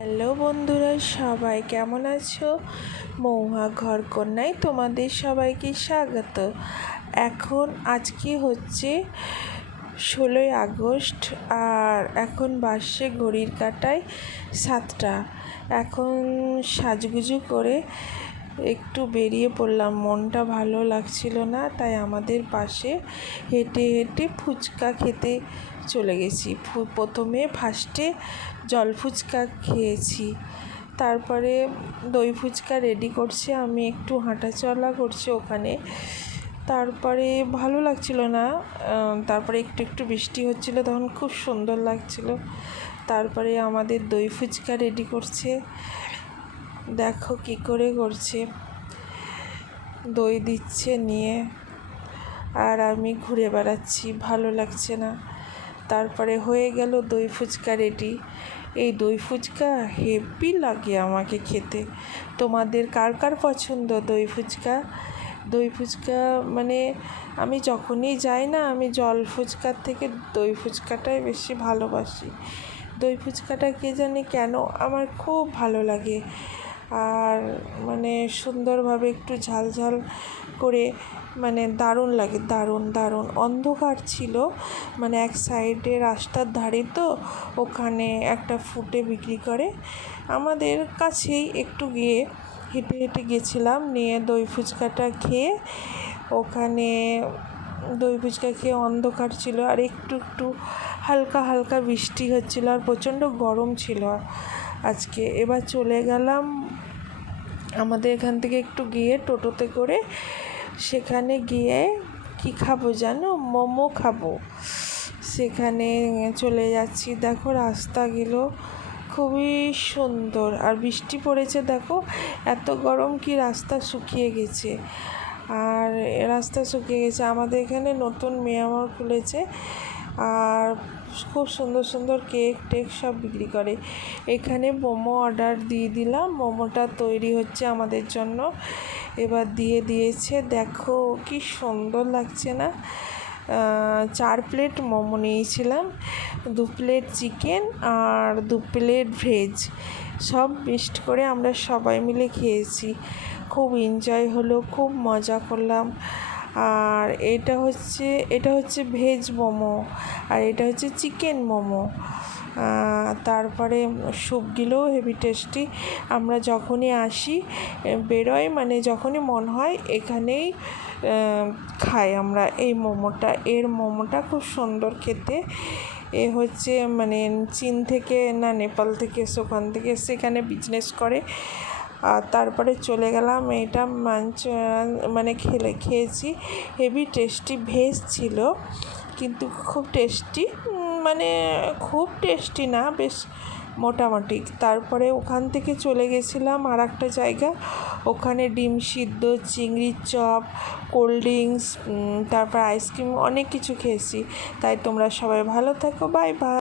Hello বন্ধুরা, সবাই কেমন আছো? মৌহা ঘর কন্যায় তোমাদের সবাইকে স্বাগত। এখন আজকে হচ্ছে ষোলোই আগস্ট আর এখন বাসে ঘড়ির কাটায় সাতটা। এখন সাজগুজু করে একটু বেরিয়ে পড়লাম। মনটা ভালো লাগছিল না, তাই আমাদের পাশে হেঁটে হেঁটে ফুচকা খেতে চলে গেছি। প্রথমে ফার্স্টে জল ফুচকা খেয়েছি, তারপরে দই ফুচকা রেডি করছে, আমি একটু হাঁটাচলা করছি ওখানে। তারপরে ভালো লাগছিল না তারপরে একটু একটু বৃষ্টি হচ্ছিল, তখন খুব সুন্দর লাগছিল। তারপরে আমাদের দই ফুচকা রেডি করছে। দেখো কি করে করছে। দই দিচ্ছে, নিয়ে আর আমি ঘুরে বেড়াচ্ছি, ভালো লাগছে না। তারপরে হয়ে গেল দই ফুচকা রেডি এই দই ফুচকা হেভি লাগে আমাকে খেতে। তোমাদের কার কার পছন্দ দই ফুচকা? দই ফুচকা মানে আমি যখনই যাই না, আমি জল ফুচকার থেকে দই ফুচকাটাই বেশি ভালোবাসি। দই ফুচকাটা কে জানি কেন আমার খুব ভালো লাগে। আর মানে সুন্দরভাবে একটু ঝাল ঝাল করে মানে দারুণ লাগে, দারুণ দারুণ। অন্ধকার ছিল মানে এক সাইডে রাস্তার ধারে তো, ওখানে একটা ফুটে বিক্রি করে। আমাদের কাছেই একটু গিয়ে হেঁটে হেঁটে গেছিলাম, নিয়ে দই ফুচকাটা খেয়ে, ওখানে দই ফুচকা খেয়ে অন্ধকার ছিল, আর একটু একটু হালকা হালকা বৃষ্টি হচ্ছিল, আর প্রচণ্ড গরম ছিল। আজকে এবার চলে গেলাম আমাদের এখান থেকে একটু গিয়ে টোটোতে করে সেখানে গিয়ে কি খাব জানো? মোমো খাব। সেখানে চলে যাচ্ছি। দেখো রাস্তাগুলো খুবই সুন্দর। আর বৃষ্টি পড়েছে, দেখো এত গরম কি রাস্তা শুকিয়ে গেছে। আর রাস্তা শুকিয়ে গেছে। আমাদের এখানে নতুন মেয়ামর খুলেছে। আর খুব সুন্দর সুন্দর কেক টেক সব বিক্রি করে। এখানে মোমো অর্ডার দিয়ে দিলাম। মোমোটা তৈরি হচ্ছে আমাদের জন্য। এবার দিয়ে দিয়েছে, দেখো কি সুন্দর লাগছে না? চার প্লেট মোমো নিয়েছিলাম, দু প্লেট চিকেন আর দু প্লেট ভেজ। সব মিক্সড করে আমরা সবাই মিলে খেয়েছি। খুব এনজয় হলো, খুব মজা করলাম। আর এটা হচ্ছে এটা হচ্ছে ভেজ মোমো আর এটা হচ্ছে চিকেন মোমো। তারপরে স্যুপগুলোও হেভি টেস্টি। আমরা যখনই আসি বেরোয় মানে যখনই মন হয়, এখানেই খাই আমরা এই মোমোটা। এর মোমোটা খুব সুন্দর খেতে। এ হচ্ছে মানে চীন থেকে না, নেপাল থেকে এসে ওখান থেকে এসে এখানে বিজনেস করে। আর তারপরে চলে গেলাম এটা মাঞ্চ মানে খেলে, খেয়েছি। হেভি টেস্টি ভেজ ছিল, কিন্তু খুব টেস্টি মানে খুব টেস্টি না, বেশ মোটামুটি। তারপরে ওখান থেকে চলে গেছিলাম আর একটা জায়গা, ওখানে ডিম সিদ্ধ চিংড়ির চপ, কোল্ড ড্রিঙ্কস তারপর আইসক্রিম, অনেক কিছু খেয়েছি। তাই তোমরা সবাই ভালো থাকো, বাই বাই।